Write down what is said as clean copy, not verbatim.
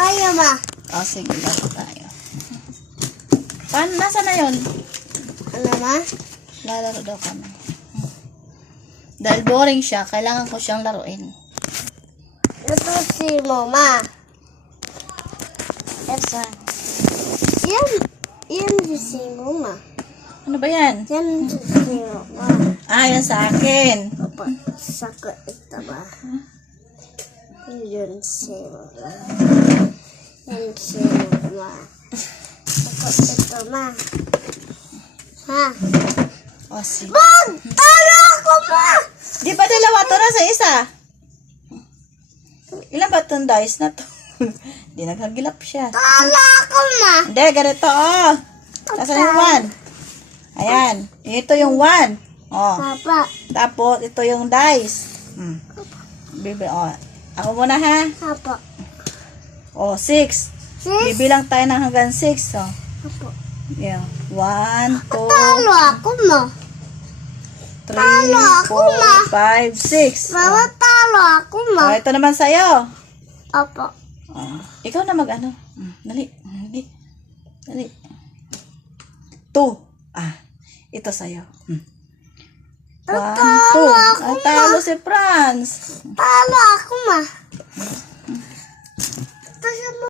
Tayo, ma. O, sige, laro tayo. Paano? Nasa na yun? Ano, ma? Lalaro daw kami. Dahil boring siya, kailangan ko siyang laruin. Ito si mama. F1. Yan si mama. Ano ba yan? Yan si mama. Ah, yan sa akin. Papa, saka ito ba? Yun si mama. Yan si mama. Saka ito, ma. Ha? O, sige. Bag! Talo ako, ma! Di ba dalawa to na sa isa? Ilan ba itong dice na to? Di naghagilap siya. Talo ako, ma! Hindi, ganito, oh. Nasaan yung 1? Ayan. Ito yung 1. Oh. Papa. Tapos, ito yung dice. Oh. Ako muna, ha? Papa. Oh, 6. Sis? Bibilang tayo ng hanggang 6. Oh. Papa. Yeah. 1, 2, Talo ako, ma. 3, Talo ako, ma. 4, 5, 6. Mama, talo ako, ma. Oh, ito naman sa'yo. Papa. Oh. Ikaw na mag-ano. Dali. Dali. Dali. 2. Ah. Ito sa'yo. 1, 2. Ang talo si Franz. Talo ako, ma. Ito siya, ma.